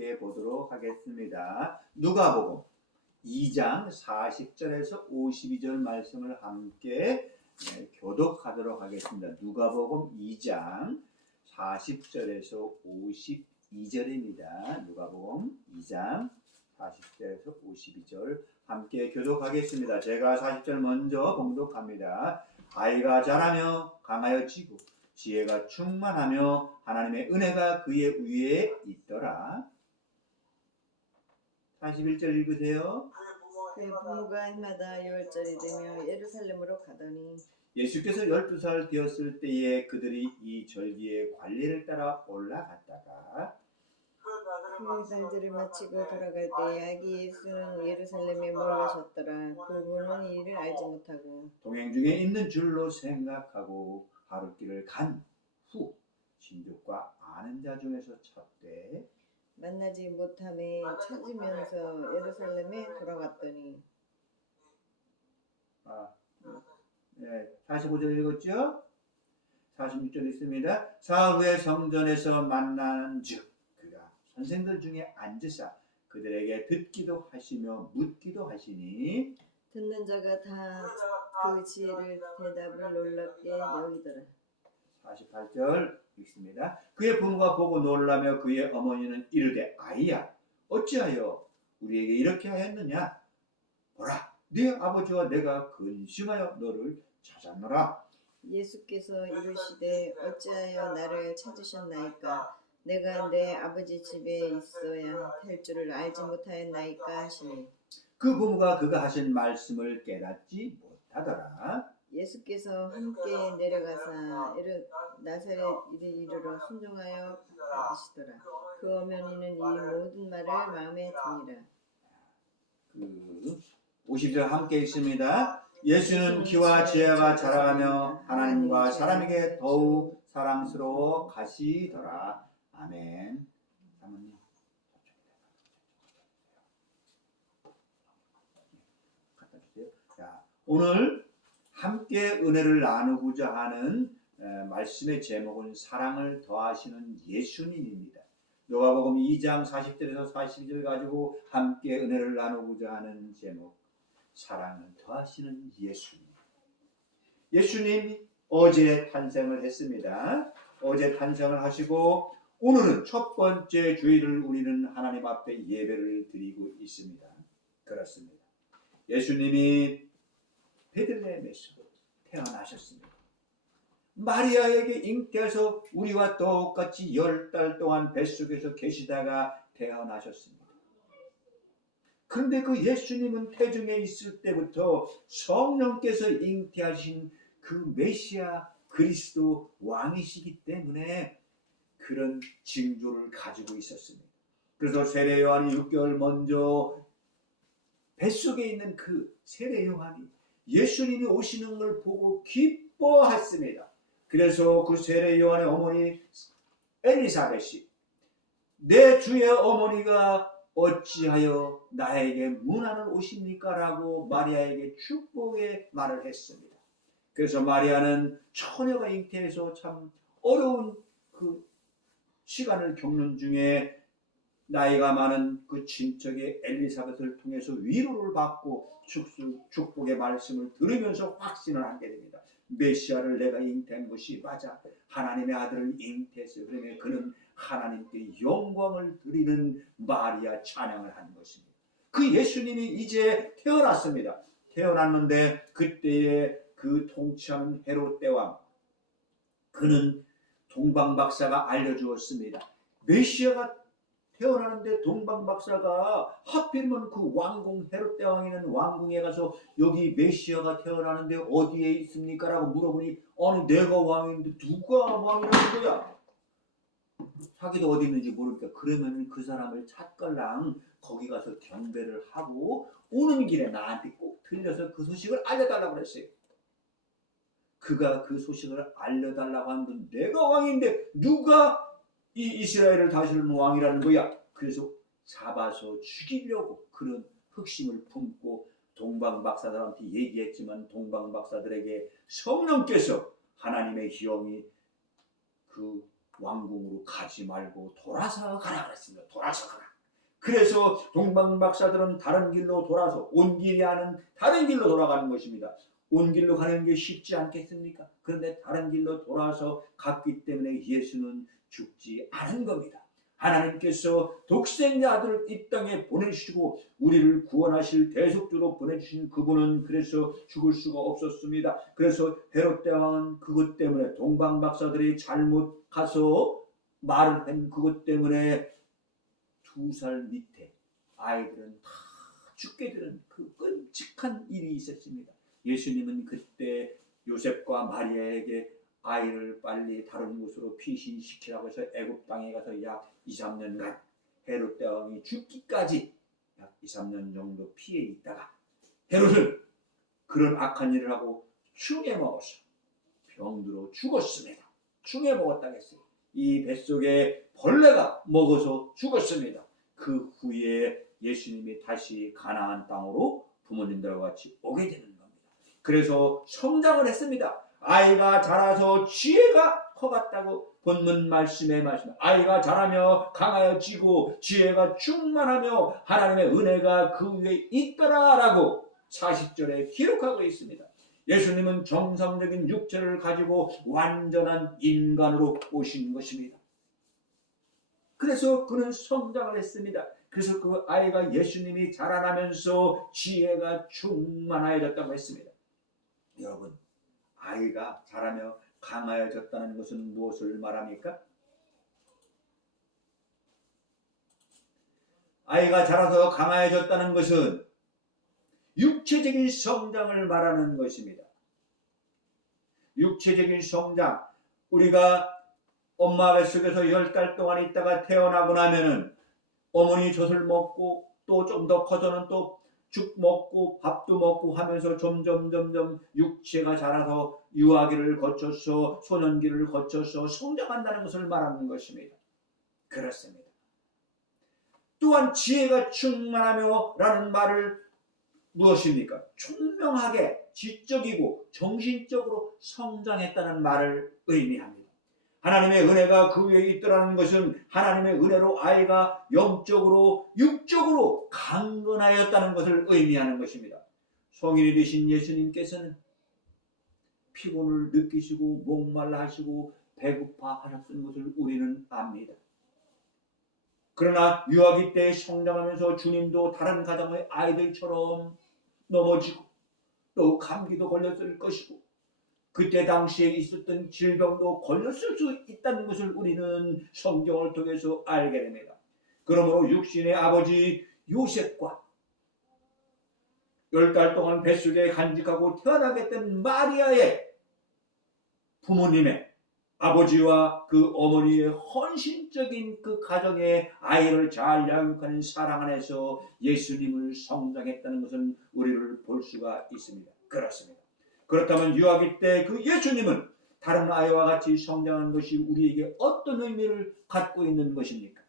함께 보도록 하겠습니다. 누가복음 2장 40절에서 52절 말씀을 함께 교독하도록 하겠습니다. 누가복음 2장 40절에서 52절입니다. 누가복음 2장 40절에서 52절 함께 교독하겠습니다. 제가 40절 먼저 봉독합니다. 아이가 자라며 강하여지고 지혜가 충만하며 하나님의 은혜가 그의 위에 있더라. 41절 읽으세요. 그의 부모가 해마다 유월절이 되며 예루살렘으로 가더니 예수께서 12살 되었을 때에 그들이 이 절기의 관례를 따라 올라갔다가 그 날들을 마치고 돌아갈 때에 아기 예수는 예루살렘에 몰려셨더라. 그분은 이를 알지 못하고 동행 중에 있는 줄로 생각하고 하룻길을 간 후 친족과 아는 자 중에서 찾되 만나지 못함에 찾으면서 예루살렘에 돌아갔더니 45절 읽었죠? 46절 있습니다. 사흘 후에 성전에서 만난 즉 그가 선생들 중에 앉으사 그들에게 듣기도 하시며 묻기도 하시니 듣는 자가 다 그 지혜를 대답을 놀랍게 여기더라. 48절 읽습니다. 그의 부모가 보고 놀라며 그의 어머니는 이르되 아이야 어찌하여 우리에게 이렇게 하였느냐 보라 네 아버지와 내가 근심하여 너를 찾았노라. 예수께서 이르시되 어찌하여 나를 찾으셨나이까 내가 내 아버지 집에 있어야 될 줄을 알지 못하였나이까 하시니 그 부모가 그가 하신 말씀을 깨닫지 못하더라. 예수께서 함께 내려가사 나사렛 이르러 순종하여 받으시더라. 그 어머니는 이 모든 말을 마음에 드니라. 50절 함께 읽습니다. 예수는 키와 지혜가 자라가며 하나님과 사람에게 더욱 사랑스러워 가시더라. 아멘. 사모님. 갖다 주세요. 자, 오늘 함께 은혜를 나누고자 하는 말씀의 제목은 사랑을 더하시는 예수님입니다. 누가복음 2장 40절에서 42절 가지고 함께 은혜를 나누고자 하는 제목 사랑을 더하시는 예수님. 예수님이 어제 탄생을 했습니다. 어제 탄생을 하시고 오늘은 첫 번째 주일을 우리는 하나님 앞에 예배를 드리고 있습니다. 그렇습니다. 예수님이 베들레헴에서 태어나셨습니다. 마리아에게 잉태해서 우리와 똑같이 10달 동안 뱃속에서 계시다가 태어나셨습니다. 그런데 그 예수님은 태중에 있을 때부터 성령께서 잉태하신 그 메시아 그리스도 왕이시기 때문에 그런 징조를 가지고 있었습니다. 그래서 세례 요한이 6개월 먼저 뱃속에 있는 그 세례 요한이 예수님이 오시는 걸 보고 기뻐했습니다. 그래서 그 세례 요한의 어머니 엘리사벳이 내 주의 어머니가 어찌하여 나에게 문안을 오십니까? 라고 마리아에게 축복의 말을 했습니다. 그래서 마리아는 처녀가 잉태해서 참 어려운 그 시간을 겪는 중에 나이가 많은 그 친척의 엘리사벳을 통해서 위로를 받고 축복의 말씀을 들으면서 확신을 하게 됩니다. 메시아를 내가 잉태한 것이 맞아. 하나님의 아들을 잉태했어요. 그러면 그는 하나님께 영광을 드리는 마리아 찬양을 하는 것입니다. 그 예수님이 이제 태어났습니다. 태어났는데 그때에 그 통치하는 헤롯 대왕 그는 동방박사가 알려주었습니다. 메시아가 태어나는데 동방박사가 하필이면 그 왕궁 헤롯 대왕이 있는 왕궁에 가서 여기 메시아가 태어나는데 어디에 있습니까? 라고 물어보니 아니 내가 왕인데 누가 왕이라는 거야? 자기도 어디 있는지 모르니까 그러면 그 사람을 찾걸랑 거기 가서 경배를 하고 오는 길에 나한테 꼭 들려서 그 소식을 알려달라고 그랬어요. 그가 그 소식을 알려달라고 하는데 내가 왕인데 누가 이 이스라엘을 다스리는 왕이라는 거야. 그래서 잡아서 죽이려고 그런 흑심을 품고 동방박사들한테 얘기했지만 동방박사들에게 성령께서 하나님의 영이 그 왕궁으로 가지 말고 돌아서 가라 그랬습니다. 돌아서 가라. 그래서 동방박사들은 다른 길로 돌아서 온 길이 아닌 다른 길로 돌아가는 것입니다. 온 길로 가는 게 쉽지 않겠습니까? 그런데 다른 길로 돌아서 갔기 때문에 예수는 죽지 않은 겁니다. 하나님께서 독생자 아들을 이 땅에 보내주시고 우리를 구원하실 대속주로 보내주신 그분은 그래서 죽을 수가 없었습니다. 그래서 헤롯 대왕은 그것 때문에 동방박사들이 잘못 가서 말을 한 그것 때문에 2살 밑에 아이들은 다 죽게 되는 그 끔찍한 일이 있었습니다. 예수님은 그때 요셉과 마리아에게 아이를 빨리 다른 곳으로 피신시키라고 해서 애굽 땅에 가서 약 2, 3년간 헤롯 대왕이 죽기까지 약 2, 3년 정도 피해 있다가 헤롯은 그런 악한 일을 하고 충에 먹어서 병들어 죽었습니다. 충에 먹었다고 했어요. 이 뱃속에 벌레가 먹어서 죽었습니다. 그 후에 예수님이 다시 가나안 땅으로 부모님들과 같이 오게 되는 겁니다. 그래서 성장을 했습니다. 아이가 자라서 지혜가 커갔다고 본문 말씀에 말씀. 아이가 자라며 강하여지고 지혜가 충만하며 하나님의 은혜가 그 위에 있더라라고 40절에 기록하고 있습니다. 예수님은 정상적인 육체를 가지고 완전한 인간으로 오신 것입니다. 그래서 그는 성장을 했습니다. 그래서 그 아이가 예수님이 자라나면서 지혜가 충만하여졌다고 했습니다. 여러분, 아이가 자라며 강하여졌다는 것은 무엇을 말합니까? 아이가 자라서 강하여졌다는 것은 육체적인 성장을 말하는 것입니다. 육체적인 성장, 우리가 엄마 뱃속에서 10달 동안 있다가 태어나고 나면은 어머니 젖을 먹고 또 좀 더 커서는 또 죽 먹고 밥도 먹고 하면서 점점 육체가 자라서 유아기를 거쳐서 소년기를 거쳐서 성장한다는 것을 말하는 것입니다. 그렇습니다. 또한 지혜가 충만하며 라는 말을 무엇입니까? 총명하게 지적이고 정신적으로 성장했다는 말을 의미합니다. 하나님의 은혜가 그 위에 있더라는 것은 하나님의 은혜로 아이가 영적으로 육적으로 강건하였다는 것을 의미하는 것입니다. 성인이 되신 예수님께서는 피곤을 느끼시고 목말라 하시고 배고파 하셨던 것을 우리는 압니다. 그러나 유아기 때 성장하면서 주님도 다른 가정의 아이들처럼 넘어지고 또 감기도 걸렸을 것이고 그때 당시에 있었던 질병도 걸렸을 수 있다는 것을 우리는 성경을 통해서 알게 됩니다. 그러므로 육신의 아버지 요셉과 10달 동안 뱃속에 간직하고 태어나게 된 마리아의 부모님의 아버지와 그 어머니의 헌신적인 그 가정의 아이를 잘 양육하는 사랑 안에서 예수님을 성장했다는 것은 우리를 볼 수가 있습니다. 그렇습니다. 그렇다면 유아기 때 그 예수님은 다른 아이와 같이 성장한 것이 우리에게 어떤 의미를 갖고 있는 것입니까?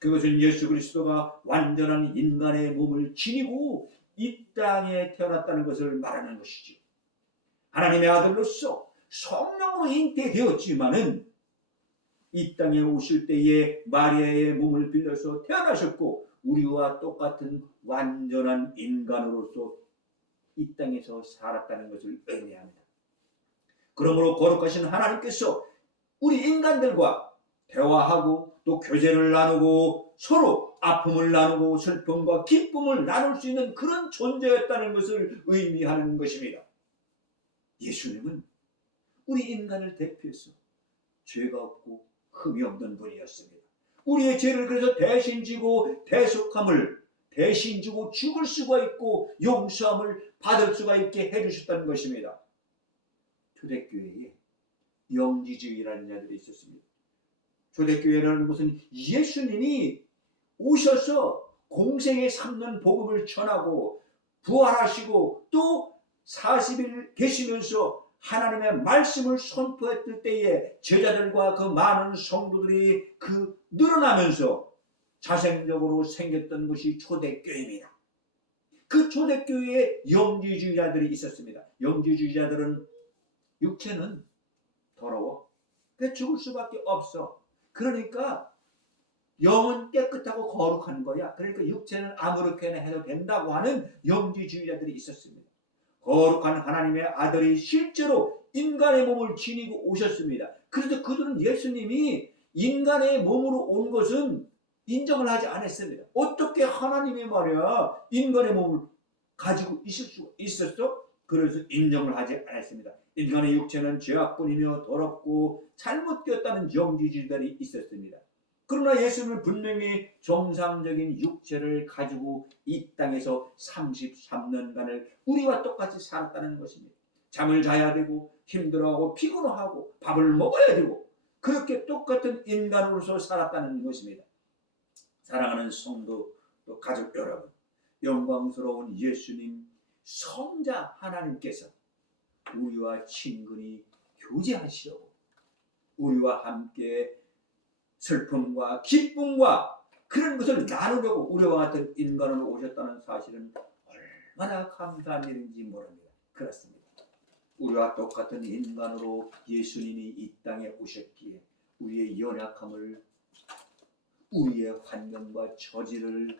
그것은 예수 그리스도가 완전한 인간의 몸을 지니고 이 땅에 태어났다는 것을 말하는 것이죠. 하나님의 아들로서 성령으로 잉태되었지만은 이 땅에 오실 때에 마리아의 몸을 빌려서 태어나셨고 우리와 똑같은 완전한 인간으로서 이 땅에서 살았다는 것을 의미합니다. 그러므로 거룩하신 하나님께서 우리 인간들과 대화하고 또 교제를 나누고 서로 아픔을 나누고 슬픔과 기쁨을 나눌 수 있는 그런 존재였다는 것을 의미하는 것입니다. 예수님은 우리 인간을 대표해서 죄가 없고 흠이 없는 분이었습니다. 우리의 죄를 그래서 대신 지고 대속함을 대신 지고 죽을 수가 있고 용서함을 받을 수가 있게 해주셨다는 것입니다. 초대교회에 영지주의라는 자들이 있었습니다. 초대교회라는 것은 예수님이 오셔서 공생의 3년 복음을 전하고 부활하시고 또 40일 계시면서 하나님의 말씀을 선포했을 때에 제자들과 그 많은 성도들이 그 늘어나면서 자생적으로 생겼던 것이 초대교회입니다. 그 초대교회에 영지주의자들이 있었습니다. 영지주의자들은 육체는 더러워. 죽을 수밖에 없어. 그러니까 영은 깨끗하고 거룩한 거야. 그러니까 육체는 아무렇게나 해도 된다고 하는 영지주의자들이 있었습니다. 거룩한 하나님의 아들이 실제로 인간의 몸을 지니고 오셨습니다. 그래서 그들은 예수님이 인간의 몸으로 온 것은 인정을 하지 않았습니다. 어떻게 하나님이 말이야 인간의 몸을 가지고 있을 수 있었어? 그래서 인정을 하지 않았습니다. 인간의 육체는 죄악뿐이며 더럽고 잘못되었다는 영지주의자들이 있었습니다. 그러나 예수는 분명히 정상적인 육체를 가지고 이 땅에서 33년간을 우리와 똑같이 살았다는 것입니다. 잠을 자야 되고 힘들어하고 피곤하고 밥을 먹어야 되고 그렇게 똑같은 인간으로서 살았다는 것입니다. 사랑하는 성도 또 가족 여러분, 영광스러운 예수님 성자 하나님께서 우리와 친근히 교제하시려고 우리와 함께 슬픔과 기쁨과 그런 것을 나누려고 우리와 같은 인간으로 오셨다는 사실은 얼마나 감사한 일인지 모릅니다. 그렇습니다. 우리와 똑같은 인간으로 예수님이 이 땅에 오셨기에 우리의 연약함을 우리의 환경과 처지를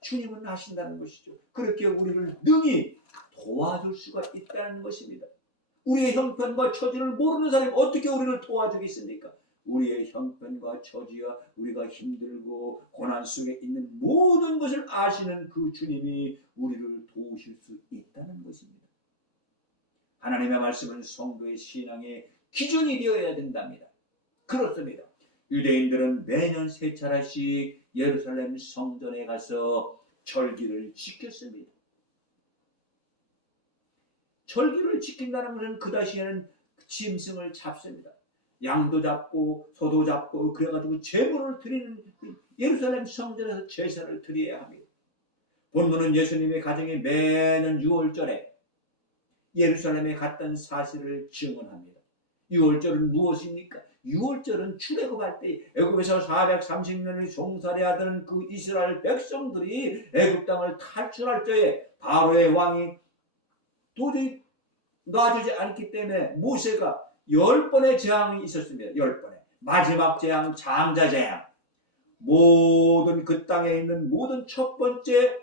주님은 아신다는 것이죠. 그렇게 우리를 능히 도와줄 수가 있다는 것입니다. 우리의 형편과 처지를 모르는 사람이 어떻게 우리를 도와주겠습니까? 우리의 형편과 처지와 우리가 힘들고 고난 속에 있는 모든 것을 아시는 그 주님이 우리를 도우실 수 있다는 것입니다. 하나님의 말씀은 성도의 신앙의 기준이 되어야 된답니다. 그렇습니다. 유대인들은 매년 세 차례씩 예루살렘 성전에 가서 절기를 지켰습니다. 절기를 지킨다는 것은 그 당시에는 짐승을 잡습니다. 양도 잡고 소도 잡고 그래가지고 제물을 드리는 예루살렘 성전에서 제사를 드려야 합니다. 본문은 예수님의 가정이 매년 6월절에 예루살렘에 갔던 사실을 증언합니다. 6월절은 무엇입니까? 6월절은 출애굽할 때 애굽에서 430년을 종살이하던 그 이스라엘 백성들이 애굽 땅을 탈출할 때에 바로의 왕이 도저히 놔주지 않기 때문에 모세가 10번의 재앙이 있었습니다. 10번의 마지막 재앙, 장자 재앙. 모든 그 땅에 있는 모든 첫 번째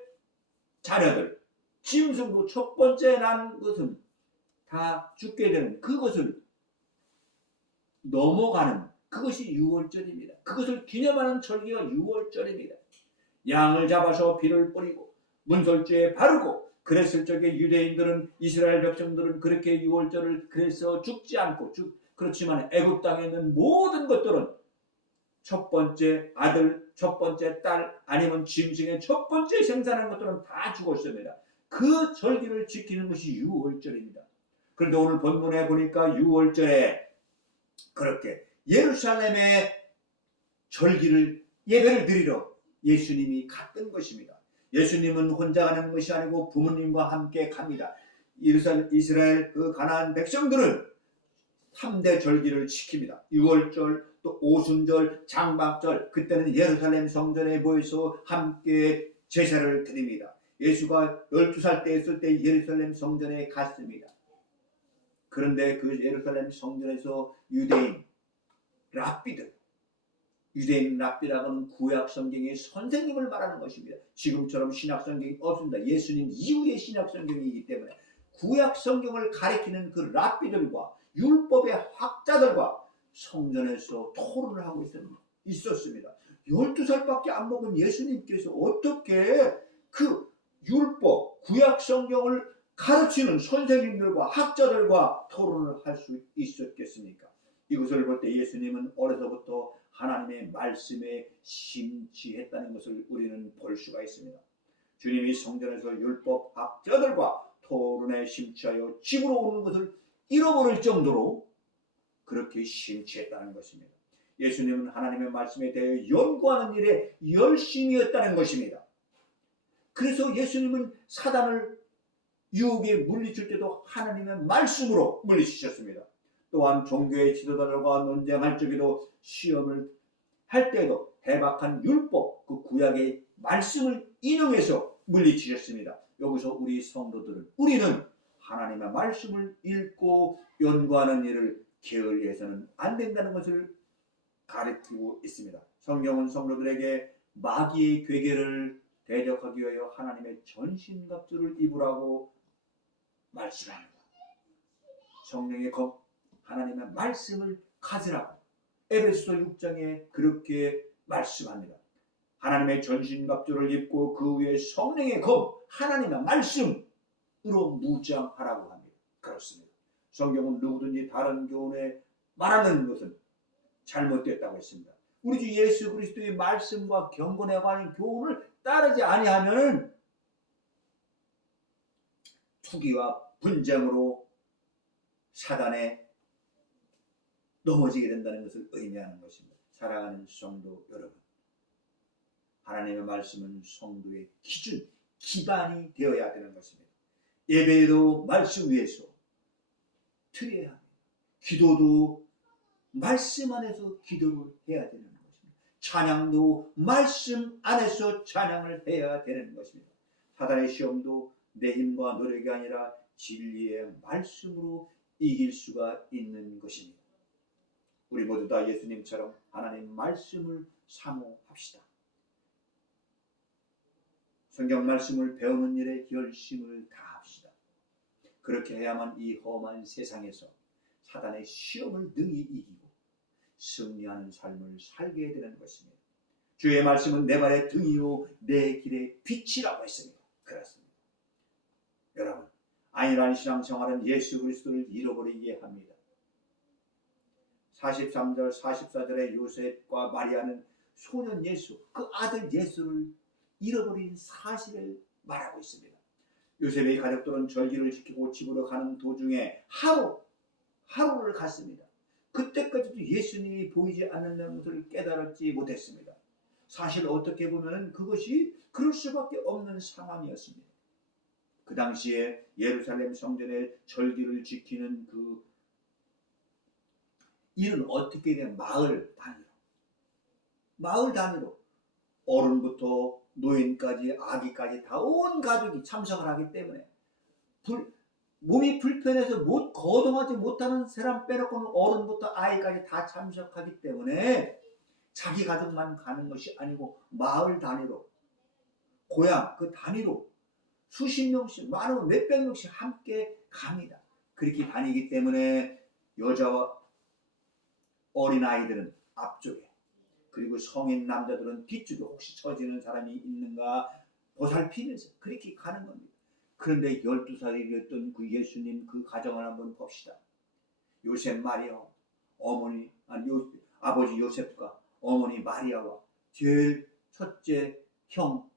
자녀들, 짐승도 첫 번째 난 것은 다 죽게 되는 그것을 넘어가는 그것이 6월절입니다. 그것을 기념하는 절기가 6월절입니다. 양을 잡아서 피를 뿌리고 문설주에 바르고 그랬을 적에 유대인들은 이스라엘 백성들은 그렇게 6월절을 그래서 죽지 않고 그렇지만 애굽 땅에 있는 모든 것들은 첫 번째 아들, 첫 번째 딸 아니면 짐승의 첫 번째 생산한 것들은 다 죽었습니다. 그 절기를 지키는 것이 6월절입니다. 그런데 오늘 본문에 보니까 6월절에 그렇게 예루살렘의 절기를 예배를 드리러 예수님이 갔던 것입니다. 예수님은 혼자 가는 것이 아니고 부모님과 함께 갑니다. 이스라엘 그 가나안 백성들은 3대 절기를 지킵니다. 6월절, 또 오순절, 장막절, 그때는 예루살렘 성전에 모여서 함께 제사를 드립니다. 예수가 12살 때 있을 때 예루살렘 성전에 갔습니다. 그런데 그 예루살렘 성전에서 유대인 랍비라고는 구약 성경의 선생님을 말하는 것입니다. 지금처럼 신약 성경이 없습니다. 예수님 이후의 신약 성경이기 때문에 구약 성경을 가리키는 그 랍비들과 율법의 학자들과 성전에서 토론을 하고 있었습니다. 12살밖에 안 먹은 예수님께서 어떻게 그 율법, 구약 성경을 가르치는 선생님들과 학자들과 토론을 할 수 있었겠습니까? 이것을 볼 때 예수님은 어려서부터 하나님의 말씀에 심취했다는 것을 우리는 볼 수가 있습니다. 주님이 성전에서 율법 학자들과 토론에 심취하여 집으로 오는 것을 잃어버릴 정도로 그렇게 심취했다는 것입니다. 예수님은 하나님의 말씀에 대해 연구하는 일에 열심이었다는 것입니다. 그래서 예수님은 사단을 유혹에 물리칠 때도 하나님의 말씀으로 물리치셨습니다. 또한 종교의 지도자들과 논쟁할 적에도 시험을 할 때에도 해박한 율법, 그 구약의 말씀을 인용해서 물리치셨습니다. 여기서 우리 성도들은 우리는 하나님의 말씀을 읽고 연구하는 일을 게을리해서는 안 된다는 것을 가르치고 있습니다. 성경은 성도들에게 마귀의 괴계를 대적하기 위하여 하나님의 전신갑주를 입으라고 말씀합니다. 성령의 검, 하나님의 말씀을 가지라고 에베소서 6장에 그렇게 말씀합니다. 하나님의 전신갑주를 입고 그 위에 성령의 검, 하나님의 말씀으로 무장하라고 합니다. 그렇습니다. 성경은 누구든지 다른 교훈에 말하는 것은 잘못됐다고 했습니다. 우리 주 예수 그리스도의 말씀과 경건에 관한 교훈을 따르지 아니하면 투기와 분쟁으로 사단에 넘어지게 된다는 것을 의미하는 것입니다. 사랑하는 성도 여러분, 하나님의 말씀은 성도의 기준, 기반이 되어야 되는 것입니다. 예배도 말씀 위에서 드려야 합니다. 기도도 말씀 안에서 기도를 해야 되는 것입니다. 찬양도 말씀 안에서 찬양을 해야 되는 것입니다. 사단의 시험도 내 힘과 노력이 아니라 진리의 말씀으로 이길 수가 있는 것입니다. 우리 모두 다 예수님처럼 하나님 말씀을 사모합시다. 성경 말씀을 배우는 일에 열심을 다합시다. 그렇게 해야만 이 험한 세상에서 사단의 시험을 능히 이기고 승리하는 삶을 살게 되는 것입니다. 주의 말씀은 내 발의 등이요 내 길의 빛이라고 했습니다. 그렇습니다. 여러분, 안일한 신앙생활은 예수 그리스도를 잃어버리게 합니다. 43절 44절에 요셉과 마리아는 소년 예수, 그 아들 예수를 잃어버린 사실을 말하고 있습니다. 요셉의 가족들은 절기를 지키고 집으로 가는 도중에 하루를 갔습니다. 그때까지도 예수님이 보이지 않는다는 것을 깨달지 못했습니다. 사실 어떻게 보면 그것이 그럴 수밖에 없는 상황이었습니다. 그 당시에 예루살렘 성전의 절기를 지키는 그 일은 어떻게 되냐, 마을 단위로 어른부터 노인까지 아기까지 다 온 가족이 참석을 하기 때문에 몸이 불편해서 거동하지 못하는 사람 빼놓고는 어른부터 아이까지 다 참석하기 때문에 자기 가족만 가는 것이 아니고 마을 단위로, 고향 그 단위로 수십 명씩, 많으면 몇백 명씩 함께 갑니다. 그렇게 다니기 때문에 여자와 어린아이들은 앞쪽에, 그리고 성인 남자들은 뒤쪽에 혹시 처지는 사람이 있는가 보살피면서 그렇게 가는 겁니다. 그런데 12살이었던 그 예수님 그 가정을 한번 봅시다. 요셉 마리아, 아버지 요셉과 어머니 마리아와 제일 첫째 형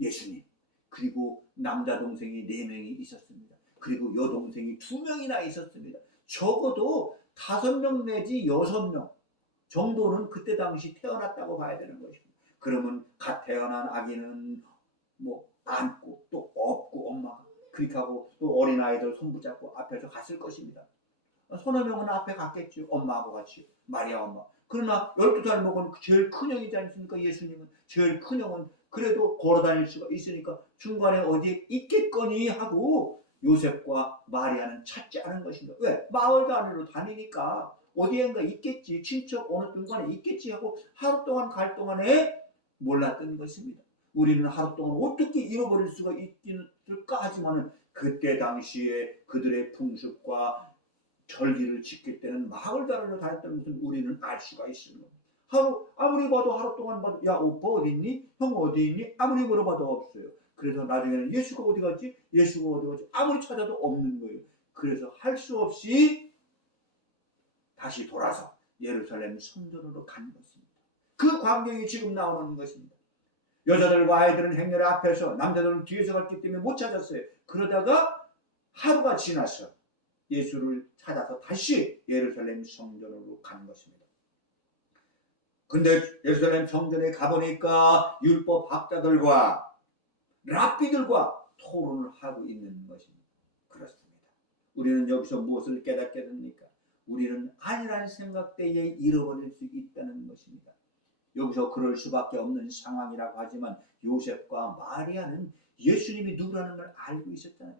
예수님, 그리고 남자 동생이 4명이 있었습니다. 그리고 여동생이 2명이나 있었습니다. 적어도 5명 내지 6명 정도는 그때 당시 태어났다고 봐야 되는 것입니다. 그러면 갓 태어난 아기는 안고 또 업고 엄마가 그렇게 하고 또 어린아이들 손붙잡고 앞에서 갔을 것입니다. 서너 명은 앞에 갔겠죠. 엄마하고 같이, 마리아 엄마. 그러나 12살 먹은 제일 큰 형이지 않습니까? 예수님은 제일 큰 형은 그래도 걸어다닐 수가 있으니까 중간에 어디에 있겠거니 하고 요셉과 마리아는 찾지 않은 것입니다. 왜? 마을 단위로 다니니까 어디엔가 있겠지, 친척 어느 중간에 있겠지 하고 하루 동안 갈 동안에 몰랐던 것입니다. 우리는 하루 동안 어떻게 잃어버릴 수가 있을까 하지만은 그때 당시에 그들의 풍습과 절기를 지킬 때는 마을 단위로 다녔다는 것은 우리는 알 수가 있습니다. 아무리 봐도 하루 동안 봐도 야 오빠 어디 있니? 형 어디 있니? 아무리 물어봐도 없어요. 그래서 나중에는 예수가 어디 갔지? 예수가 어디 갔지? 아무리 찾아도 없는 거예요. 그래서 할 수 없이 다시 돌아서 예루살렘 성전으로 간 것입니다. 그 광경이 지금 나오는 것입니다. 여자들과 아이들은 행렬 앞에서, 남자들은 뒤에서 갔기 때문에 못 찾았어요. 그러다가 하루가 지나서 예수를 찾아서 다시 예루살렘 성전으로 간 것입니다. 근데 예루살렘 성전에 가보니까 율법 학자들과 랍비들과 토론을 하고 있는 것입니다. 그렇습니다. 우리는 여기서 무엇을 깨닫게 됩니까? 우리는 안일한 생각 때에 잃어버릴 수 있다는 것입니다. 여기서 그럴 수밖에 없는 상황이라고 하지만 요셉과 마리아는 예수님이 누구라는 걸 알고 있었잖아요.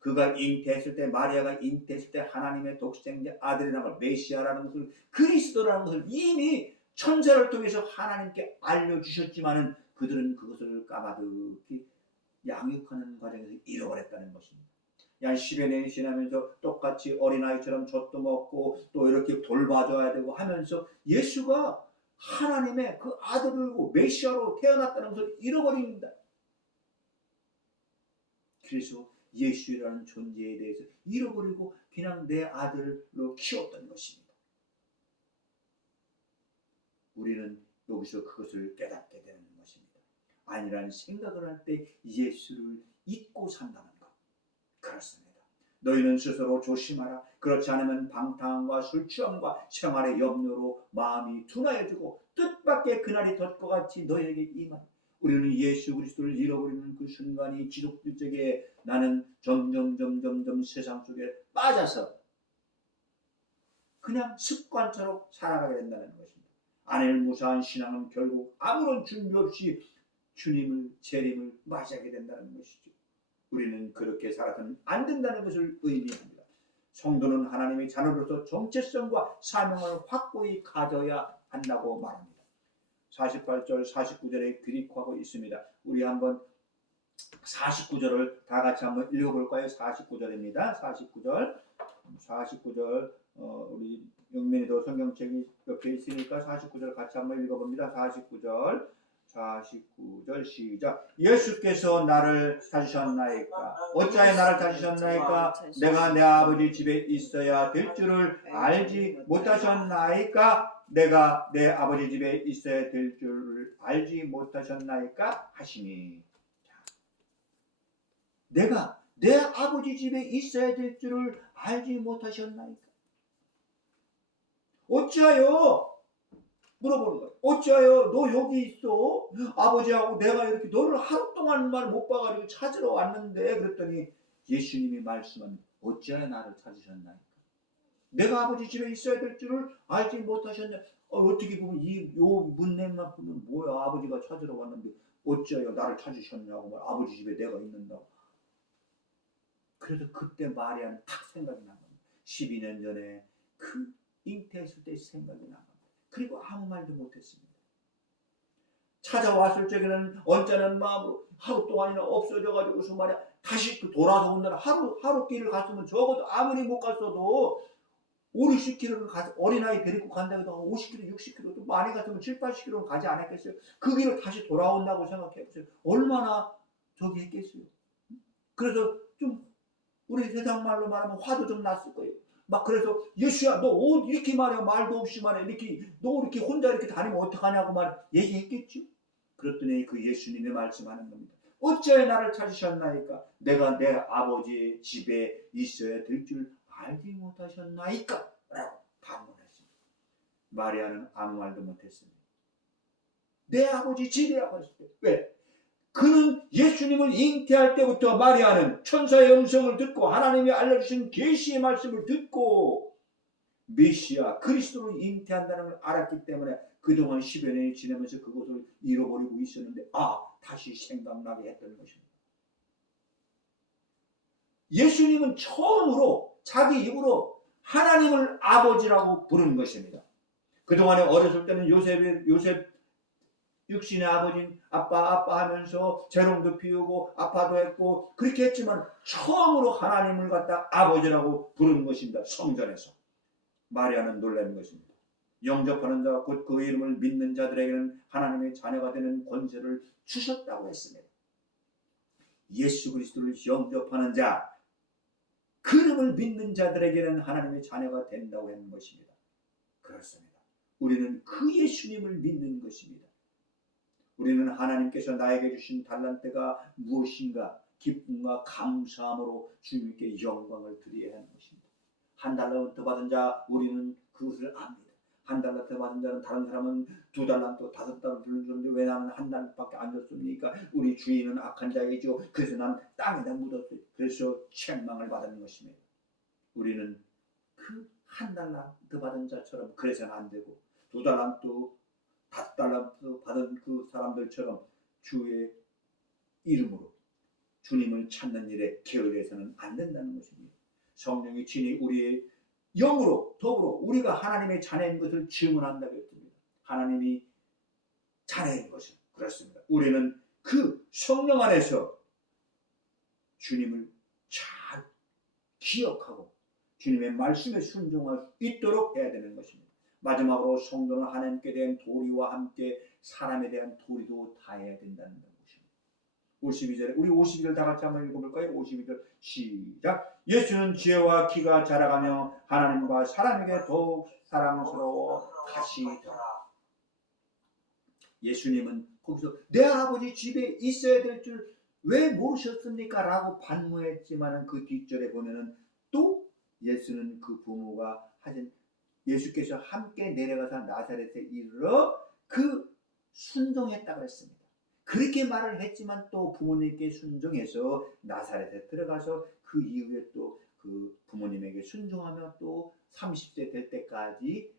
그가 잉태했을 때, 마리아가 잉태했을 때 하나님의 독생자 아들이라는 걸, 메시아라는 것을, 그리스도라는 것을 이미 천사를 통해서 하나님께 알려주셨지만은 그들은 그것을 까마득히 양육하는 과정에서 잃어버렸다는 것입니다. 약 10여 년이 지나면서 똑같이 어린아이처럼 젖도 먹고 또 이렇게 돌봐줘야 되고 하면서 예수가 하나님의 그 아들을 메시아로 태어났다는 것을 잃어버립니다. 그래서 예수라는 존재에 대해서 잃어버리고 그냥 내 아들로 키웠던 것입니다. 우리는 여기서 그것을 깨닫게 되는 것입니다. 아니라는 생각을 할 때 예수를 잊고 산다는 것. 그렇습니다. 너희는 스스로 조심하라. 그렇지 않으면 방탕과 술취함과 생활의 염려로 마음이 둔하여지고 뜻밖의 그날이 덧 것 같이 너희에게 임하리. 우리는 예수 그리스도를 잃어버리는 그 순간이 지속될 적에 나는 점점 세상 속에 빠져서 그냥 습관처럼 살아가게 된다는 것입니다. 안일 무사한 신앙은 결국 아무런 준비 없이 주님을 재림을 맞이하게 된다는 것이죠. 우리는 그렇게 살아서는 안 된다는 것을 의미합니다. 성도는 하나님의 자녀로서 정체성과 사명을 확고히 가져야 한다고 말합니다. 48절 49절에 기록하고 있습니다. 우리 한번 49절을 다 같이 한번 읽어볼까요? 49절입니다. 49절 우리 영민이도 성경책이 옆에 있으니까 49절 같이 한번 읽어봅니다. 49절 시작. 예수께서 나를 찾으셨나이까? 어찌하여 나를 찾으셨나이까? 내가 내 아버지 집에 있어야 될 줄을 알지 못하셨나이까? 내가 내 아버지 집에 있어야 될 줄을 알지 못하셨나이까? 하시니, 내가 내 아버지 집에 있어야 될 줄을 알지 못하셨나이까? 어찌하여 물어보는 거예요. 어찌하여 너 여기 있어? 아버지하고 내가 이렇게 너를 하루 동안만 못 봐가지고 찾으러 왔는데. 그랬더니 예수님이 말씀은 어찌하여 나를 찾으셨나이까? 내가 아버지 집에 있어야 될 줄을 알지 못하셨냐? 어떻게 보면 요 문맥만 보면 뭐야, 아버지가 찾으러 왔는데 어찌하여 나를 찾으셨냐고 말, 아버지 집에 내가 있는다고. 그래서 그때 마리아는 탁 생각이 난 겁니다. 12년 전에 그 잉태했을 때 생각이 난 겁니다. 그리고 아무 말도 못했습니다. 찾아왔을 적에는 언짢은 마음으로 하루 동안이나 없어져가지고서 말이야, 다시 돌아서 온다는 하루 길을 갔으면 적어도 아무리 못 갔어도 5, 60km를 가서 어린아이 데리고 간다고 해도 50km, 60km 또 많이 갔으면 7, 80km는 가지 않았겠어요? 그 길을 다시 돌아온다고 생각해보세요. 얼마나 저기 했겠어요? 그래서 좀 우리 세상 말로 말하면 화도 좀 났을 거예요. 막 그래서 예수야 너 옷 이렇게 말이야 말도 없이 말이야 이렇게 너 이렇게 혼자 이렇게 다니면 어떡하냐고 말 얘기했겠죠. 그랬더니 그 예수님이 말씀하는 겁니다. 어찌하여 나를 찾으셨나이까? 내가 내 아버지의 집에 있어야 될 줄 알지 못하셨나이까? 라고 반문했습니다. 마리아는 아무 말도 못했습니다. 내 아버지 집이라고 했을 때 왜? 그는 예수님을 잉태할 때부터 마리아는 천사의 음성을 듣고 하나님이 알려주신 계시의 말씀을 듣고 메시아 그리스도를 잉태한다는 걸 알았기 때문에 그동안 10여 년이 지나면서 그것을 잃어버리고 있었는데 다시 생각나게 했던 것입니다. 예수님은 처음으로 자기 입으로 하나님을 아버지라고 부른 것입니다. 그동안에 어렸을 때는 요셉 육신의 아버지인 아빠 하면서 재롱도 피우고 아빠도 했고 그렇게 했지만 처음으로 하나님을 갖다 아버지라고 부른 것입니다. 성전에서. 마리아는 놀라는 것입니다. 영접하는 자 곧 그 이름을 믿는 자들에게는 하나님의 자녀가 되는 권세를 주셨다고 했습니다. 예수 그리스도를 영접하는 자, 그 이름을 믿는 자들에게는 하나님의 자녀가 된다고 하는 것입니다. 그렇습니다. 우리는 그 예수님을 믿는 것입니다. 우리는 하나님께서 나에게 주신 달란트가 무엇인가 기쁨과 감사함으로 주님께 영광을 드려야 하는 것입니다. 한 달란트 받은 자 우리는 그것을 압니다. 한 달란트 받은 자는 다른 사람은 2달란트, 5달란트를 주는데 왜 나는 한 달밖에 안 줬습니까? 우리 주인은 악한 자이죠. 그래서 난 땅에다 묻었어요. 그래서 책망을 받는 것입니다. 우리는 그 한 달란트 받은 자처럼 그래서는 안 되고 2달란트 5달란트 받은 그 사람들처럼 주의 이름으로 주님을 찾는 일에 게을리해서는 안 된다는 것입니다. 성령이 친히 우리의 영으로 더불어 우리가 하나님의 자녀인 것을 증언한다고 했습니다. 하나님이 자녀인 것은 그렇습니다. 우리는 그 성령 안에서 주님을 잘 기억하고 주님의 말씀에 순종할 수 있도록 해야 되는 것입니다. 마지막으로 성도는 하나님께 대한 도리와 함께 사람에 대한 도리도 다해야 된다는 것입니다. 52절에 우리 52절 다 같이 한번 읽어볼까요? 52절 시작. 예수는 지혜와 키가 자라가며 하나님과 사람에게 더욱 사랑스러워 가시더라. 예수님은 거기서 내 아버지 집에 있어야 될 줄 왜 모르셨습니까? 라고 반문했지만 그 뒷절에 보면은 또 예수는 그 부모가 하신 예수께서 함께 내려가서 나사렛에 이르러 그 순종했다고 했습니다. 그렇게 말을 했지만 또 부모님께 순종해서 나사렛에 들어가서 그 이후에 또 그 부모님에게 순종하며 또 30세 될 때까지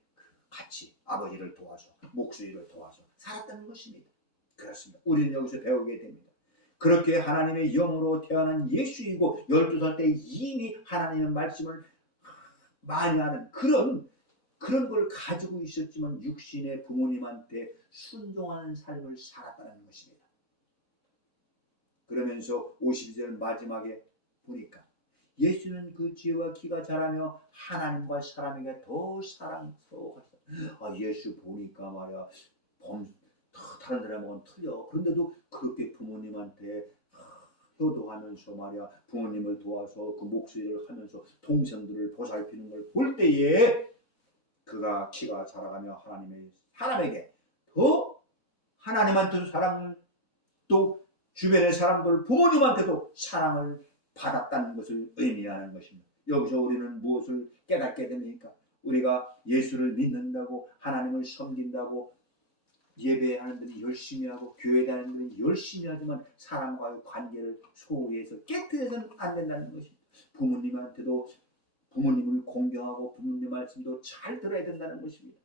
같이 아버지를 도와서 목수일을 도와서 살았다는 것입니다. 그렇습니다. 우리는 여기서 배우게 됩니다. 그렇게 하나님의 영으로 태어난 예수이고 12살 때 이미 하나님의 말씀을 많이 하는 그런 걸 가지고 있었지만 육신의 부모님한테 순종하는 삶을 살았다는 것입니다. 그러면서 52절 마지막에 보니까 예수는 그 지혜와 키가 자라며 하나님과 사람에게 더 사랑스러워하셨다. 예수 보니까 말이야 다른 사람하고는 틀려. 그런데도 그렇게 부모님한테 효도하면서 말이야 부모님을 도와서 그 목소리를 하면서 동생들을 보살피는 걸 볼 때에 그가 키가 자라가며 하나님에게 더 하나님한테도 사랑을 또 주변의 사람들 부모님한테도 사랑을 받았다는 것을 의미하는 것입니다. 여기서 우리는 무엇을 깨닫게 됩니까? 우리가 예수를 믿는다고 하나님을 섬긴다고 예배하는 데는 열심히 하고 교회 다니는 데는 열심히 하지만 사람과의 관계를 소홀히 해서 깨뜨려서는 안 된다는 것입니다. 부모님한테도 부모님을 공경하고 부모님 말씀도 잘 들어야 된다는 것입니다.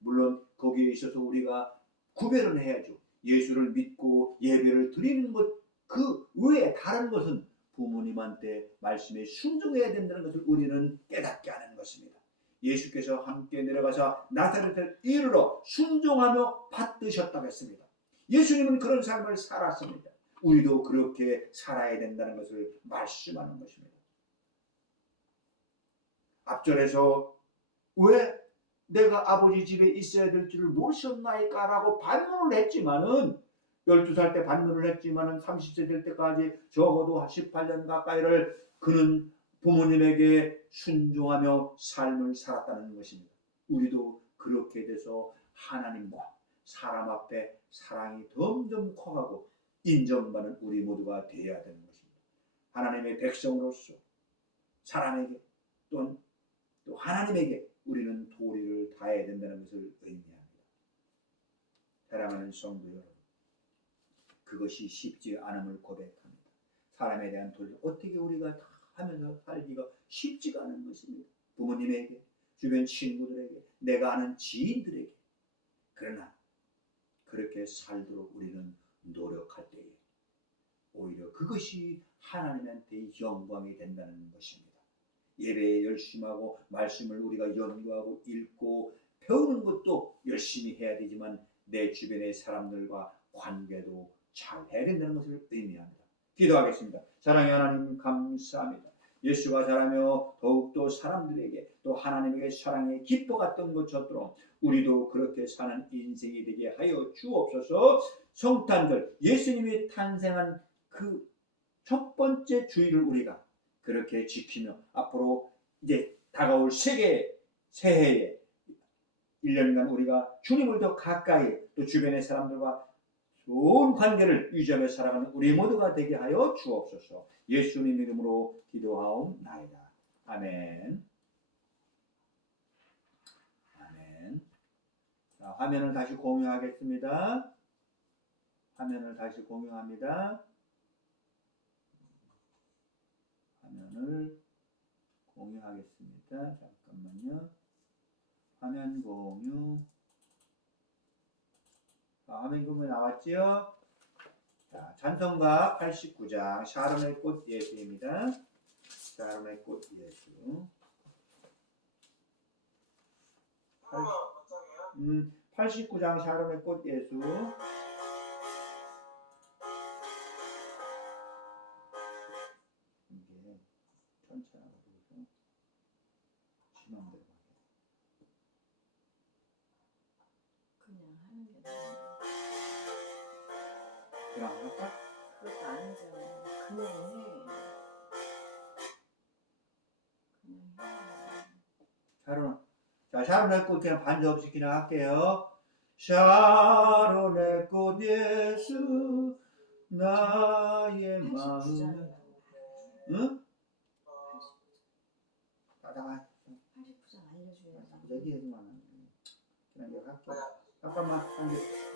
물론 거기에 있어서 우리가 구별을 해야죠. 예수를 믿고 예배를 드리는 것 그 외에 다른 것은 부모님한테 말씀에 순종해야 된다는 것을 우리는 깨닫게 하는 것입니다. 예수께서 함께 내려가서 나사렛을 이르러 순종하며 받드셨다고 했습니다. 예수님은 그런 삶을 살았습니다. 우리도 그렇게 살아야 된다는 것을 말씀하는 것입니다. 앞절에서 왜 내가 아버지 집에 있어야 될 줄을 모르셨나이까? 라고 반문을 했지만은 12살 때 반문을 했지만은 30세 될 때까지 적어도 18년 가까이를 그는 부모님에게 순종하며 삶을 살았다는 것입니다. 우리도 그렇게 돼서 하나님과 사람 앞에 사랑이 점점 커가고 인정받는 우리 모두가 되어야 되는 것입니다. 하나님의 백성으로서 사람에게 또는 또 하나님에게 우리는 도리를 다해야 된다는 것을 의미합니다. 사랑하는 성도 여러분, 그것이 쉽지 않음을 고백합니다. 사람에 대한 도리 어떻게 우리가 다 하면서 살기가 쉽지가 않은 것입니다. 부모님에게, 주변 친구들에게, 내가 아는 지인들에게. 그러나 그렇게 살도록 우리는 노력할 때에 오히려 그것이 하나님한테 영광이 된다는 것입니다. 예배에 열심히 하고 말씀을 우리가 연구하고 읽고 배우는 것도 열심히 해야 되지만 내 주변의 사람들과 관계도 잘 해야 된다는 것을 의미합니다. 기도하겠습니다. 사랑의 하나님 감사합니다. 예수가 자라며 더욱더 사람들에게 또 하나님에게 사랑에 기뻐갔던 것처럼 우리도 그렇게 사는 인생이 되게 하여 주옵소서. 성탄절 예수님이 탄생한 그 첫 번째 주일을 우리가 그렇게 지키며 앞으로 이제 다가올 새해에 1년간 우리가 주님을 더 가까이 또 주변의 사람들과 좋은 관계를 유지하며 살아가는 우리 모두가 되게 하여 주옵소서. 예수님 이름으로 기도하옵나이다. 아멘. 아멘. 자, 화면을 다시 공유하겠습니다. 화면을 다시 공유합니다. 화면을 공유하겠습니다. 잠깐만요. 화면 공유. 자, 화면 공유 나왔지요? 자, 찬송가 89장 샤론의 꽃 예수입니다. 샤론의 꽃 예수. 89장 샤론의 꽃 예수. 이게 천천히 하고 지맘대로 그냥 하는 게 나아. 그냥 할까? 그것도 아니잖아. 그냥 해. 그냥 해. 샤론. 자, 샤론의 꽃 그냥 반주 없이 그냥 할게요. 샤론의 꽃 예수 나의 마음. 89장이라고. 응? 나가. 89장 알려줘야지. 얘기하지만 그냥 이거 할게. 잠깐만 한 개.